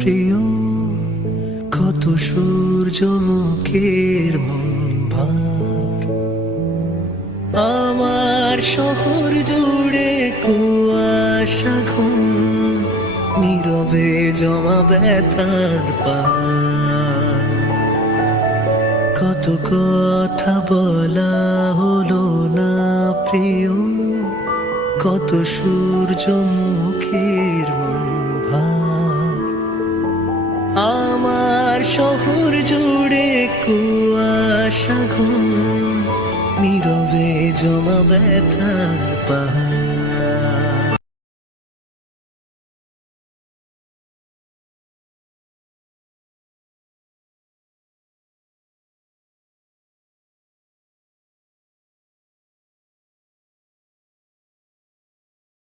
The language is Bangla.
প্রিয়, কত সূর্যমুখের মম্ভার আমার শহর জুড়ে কুয়াশা ঘুম নীরবে জমা ব্যথার কত কথা বলা হলো না প্রিয়, কত সূর্যমুখীর আমার শহর জুড়ে কুয়াশা ঘুম নীরবে জমা ব্যথা পাহাড়।